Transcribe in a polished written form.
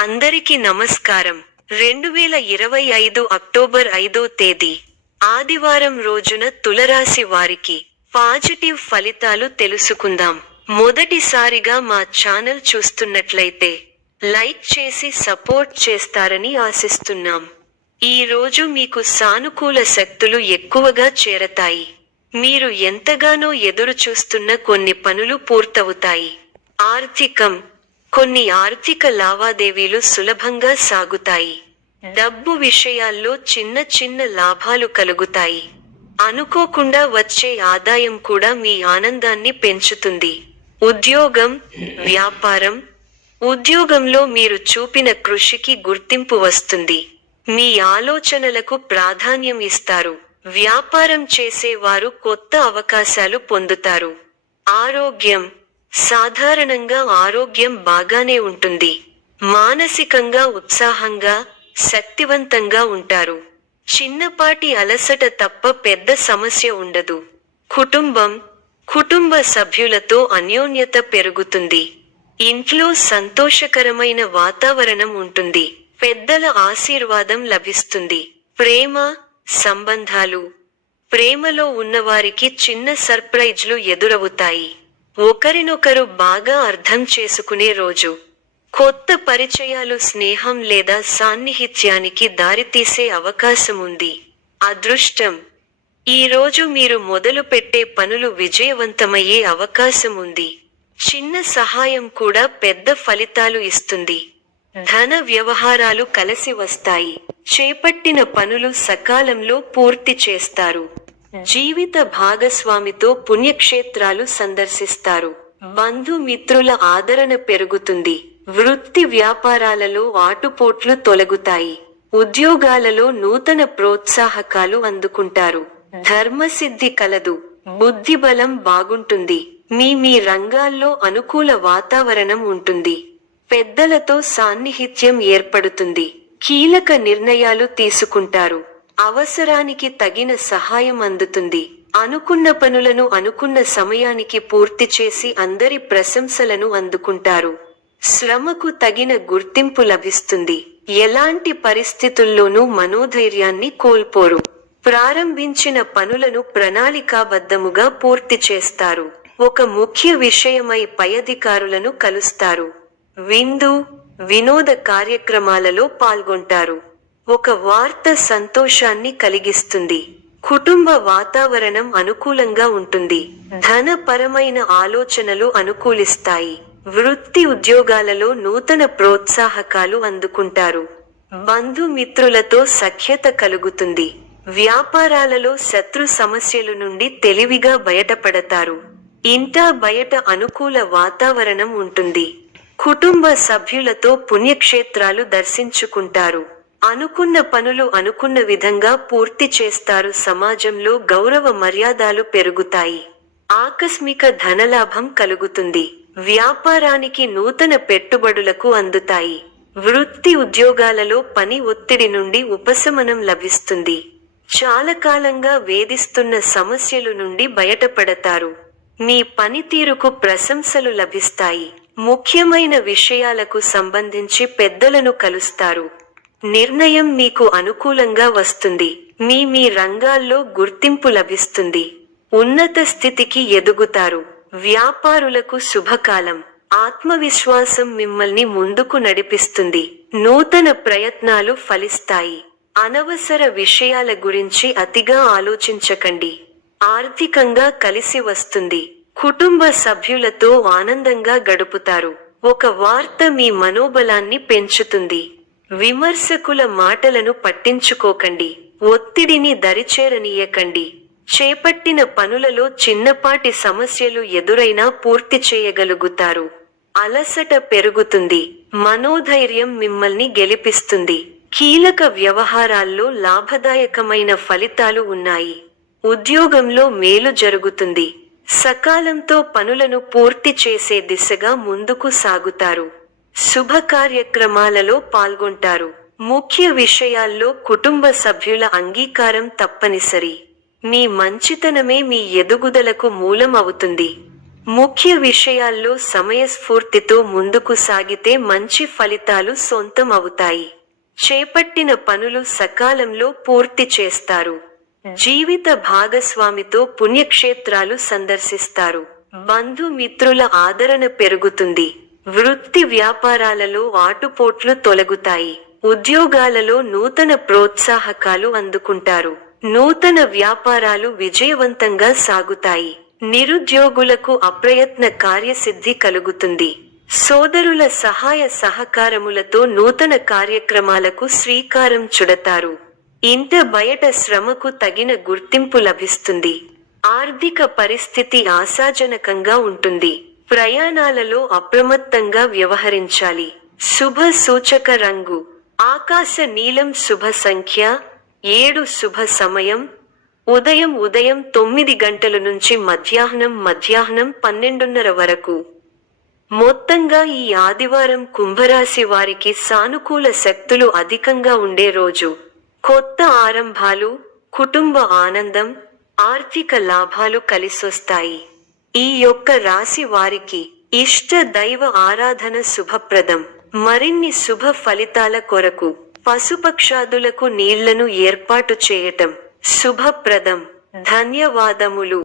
అందరికీ నమస్కారం. 2025 అక్టోబర్ 5వ తేదీ ఆదివారం రోజున తులరాశి వారికి పాజిటివ్ ఫలితాలు తెలుసుకుందాం. మొదటిసారిగా మా ఛానల్ చూస్తున్నట్లయితే లైక్ చేసి సపోర్ట్ చేస్తారని ఆశిస్తున్నాం. ఈ రోజు మీకు సానుకూల శక్తులు ఎక్కువగా చేరతాయి. మీరు ఎంతగానో ఎదురు చూస్తున్న కొన్ని పనులు పూర్తవుతాయి. ఆర్థికం కొన్ని ఆర్థిక లావాదేవీలు సులభంగా సాగుతాయి. డబ్బు విషయాల్లో చిన్న చిన్న లాభాలు కలుగుతాయి. అనుకోకుండా వచ్చే ఆదాయం కూడా మీ ఆనందాన్ని పెంచుతుంది. ఉద్యోగం, వ్యాపారం. ఉద్యోగంలో మీరు చూపిన కృషికి గుర్తింపు వస్తుంది. మీ ఆలోచనలకు ప్రాధాన్యం ఇస్తారు. వ్యాపారం చేసేవారు కొత్త అవకాశాలు పొందుతారు. ఆరోగ్యం సాధారణంగా ఆరోగ్యం బాగానే ఉంటుంది. మానసికంగా ఉత్సాహంగా, శక్తివంతంగా ఉంటారు. చిన్నపాటి అలసట తప్ప పెద్ద సమస్య ఉండదు. కుటుంబ సభ్యులతో అన్యోన్యత పెరుగుతుంది. ఇంట్లో సంతోషకరమైన వాతావరణం ఉంటుంది. పెద్దల ఆశీర్వాదం లభిస్తుంది. ప్రేమ, సంబంధాలు. ప్రేమలో ఉన్నవారికి చిన్న సర్ప్రైజ్లు ఎదురవుతాయి. ఒకరినొకరు బాగా అర్థం చేసుకునే రోజు. కొత్త పరిచయాలు స్నేహం లేదా సాన్నిహిత్యానికి దారితీసే అవకాశం ఉంది. అదృష్టం ఈ రోజు మీరు మొదలుపెట్టే పనులు విజయవంతమయ్యే అవకాశం ఉంది. చిన్న సహాయం కూడా పెద్ద ఫలితాలు ఇస్తుంది. ధన వ్యవహారాలు కలిసి వస్తాయి. చేపట్టిన పనులు సకాలంలో పూర్తి చేస్తారు. జీవిత భాగస్వామితో పుణ్యక్షేత్రాలు సందర్శిస్తారు. బంధుమిత్రుల ఆదరణ పెరుగుతుంది. వృత్తి వ్యాపారాలలో ఆటుపోట్లు తొలగుతాయి. ఉద్యోగాలలో నూతన ప్రోత్సాహకాలు అందుకుంటారు. ధర్మసిద్ధి కలదు. బుద్ధిబలం బాగుంటుంది. మీ రంగాల్లో అనుకూల వాతావరణం ఉంటుంది. పెద్దలతో సాన్నిహిత్యం ఏర్పడుతుంది. కీలక నిర్ణయాలు తీసుకుంటారు. అవసరానికి తగిన సహాయం అందుతుంది. అనుకున్న పనులను అనుకున్న సమయానికి పూర్తి చేసి అందరి ప్రశంసలను అందుకుంటారు. శ్రమకు తగిన గుర్తింపు లభిస్తుంది. ఎలాంటి పరిస్థితుల్లోనూ మనోధైర్యాన్ని కోల్పోరు. ప్రారంభించిన పనులను ప్రణాళికాబద్ధముగా పూర్తి చేస్తారు. ఒక ముఖ్య విషయమై పై అధికారులను కలుస్తారు. వినోద కార్యక్రమాలలో పాల్గొంటారు. ఒక వార్త సంతోషాన్ని కలిగిస్తుంది. కుటుంబ వాతావరణం అనుకూలంగా ఉంటుంది. ధనపరమైన ఆలోచనలు అనుకూలిస్తాయి. వృత్తి ఉద్యోగాలలో నూతన ప్రోత్సాహకాలు అందుకుంటారు. బంధుమిత్రులతో సఖ్యత కలుగుతుంది. వ్యాపారాలలో శత్రు సమస్యల నుండి తెలివిగా బయటపడతారు. ఇంటా బయట అనుకూల వాతావరణం ఉంటుంది. కుటుంబ సభ్యులతో పుణ్యక్షేత్రాలు దర్శించుకుంటారు. అనుకున్న పనులు అనుకున్న విధంగా పూర్తి చేస్తారు. సమాజంలో గౌరవ మర్యాదలు పెరుగుతాయి. ఆకస్మిక ధనలాభం కలుగుతుంది. వ్యాపారానికి నూతన పెట్టుబడులకు అందుతాయి. వృత్తి ఉద్యోగాలలో పని ఒత్తిడి నుండి ఉపశమనం లభిస్తుంది. చాలా కాలంగా వేధిస్తున్న సమస్యల నుండి బయటపడతారు. మీ పనితీరుకు ప్రశంసలు లభిస్తాయి. ముఖ్యమైన విషయాలకు సంబంధించి పెద్దలను కలుస్తారు. నిర్ణయం మీకు అనుకూలంగా వస్తుంది. మీ రంగాల్లో గుర్తింపు లభిస్తుంది. ఉన్నత స్థితికి ఎదుగుతారు. వ్యాపారులకు శుభకాలం. ఆత్మవిశ్వాసం మిమ్మల్ని ముందుకు నడిపిస్తుంది. నూతన ప్రయత్నాలు ఫలిస్తాయి. అనవసర విషయాల గురించి అతిగా ఆలోచించకండి. ఆర్థికంగా కలిసి వస్తుంది. కుటుంబ సభ్యులతో ఆనందంగా గడుపుతారు. ఒక వార్త మీ మనోబలాన్ని పెంచుతుంది. విమర్శకుల మాటలను పట్టించుకోకండి. ఒత్తిడిని దరిచేరనీయకండి. చేపట్టిన పనులలో చిన్నపాటి సమస్యలు ఎదురైనా పూర్తి చేయగలుగుతారు. అలసట పెరుగుతుంది. మనోధైర్యం మిమ్మల్ని గెలిపిస్తుంది. కీలక వ్యవహారాల్లో లాభదాయకమైన ఫలితాలు ఉన్నాయి. ఉద్యోగంలో మేలు జరుగుతుంది. సకాలంతో పనులను పూర్తి చేసే దిశగా ముందుకు సాగుతారు. శుభ కార్యక్రమాలలో పాల్గొంటారు. ముఖ్య విషయాల్లో కుటుంబ సభ్యుల అంగీకారం తప్పనిసరి. మీ మంచితనమే మీ ఎదుగుదలకు మూలం అవుతుంది. ముఖ్య విషయాల్లో సమయస్ఫూర్తితో ముందుకు సాగితే మంచి ఫలితాలు సొంతం అవుతాయి. చేపట్టిన పనులు సకాలంలో పూర్తి చేస్తారు. జీవిత భాగస్వామితో పుణ్యక్షేత్రాలు సందర్శిస్తారు. బంధుమిత్రుల ఆదరణ పెరుగుతుంది. వృత్తి వ్యాపారాలలో ఆటుపోట్లు తొలగుతాయి. ఉద్యోగాలలో నూతన ప్రోత్సాహకాలు అందుకుంటారు. నూతన వ్యాపారాలు విజయవంతంగా సాగుతాయి. నిరుద్యోగులకు అప్రయత్న కార్యసిద్ధి కలుగుతుంది. సోదరుల సహాయ సహకారములతో నూతన కార్యక్రమాలకు శ్రీకారం చుడతారు. ఇంట బయట శ్రమకు తగిన గుర్తింపు లభిస్తుంది. ఆర్థిక పరిస్థితి ఆశాజనకంగా ఉంటుంది. ప్రయాణాలలో అప్రమత్తంగా వ్యవహరించాలి. శుభ సూచక రంగు ఆకాశ నీలం. శుభ సంఖ్య 7. శుభ సమయం ఉదయం 9 గంటల నుంచి మధ్యాహ్నం 12:30 వరకు. మొత్తంగా ఈ ఆదివారం కుంభరాశి వారికి సానుకూల శక్తులు అధికంగా ఉండే రోజు. కొత్త ఆరంభాలు, కుటుంబ ఆనందం, ఆర్థిక లాభాలు కలిసొస్తాయి. ఈ యొక్క రాశి వారికి ఇష్ట దైవ ఆరాధన శుభప్రదం. మరిన్ని శుభ ఫలితాల కొరకు పశుపక్షాదులకు నీళ్లను ఏర్పాటు చేయటం శుభప్రదం. ధన్యవాదములు.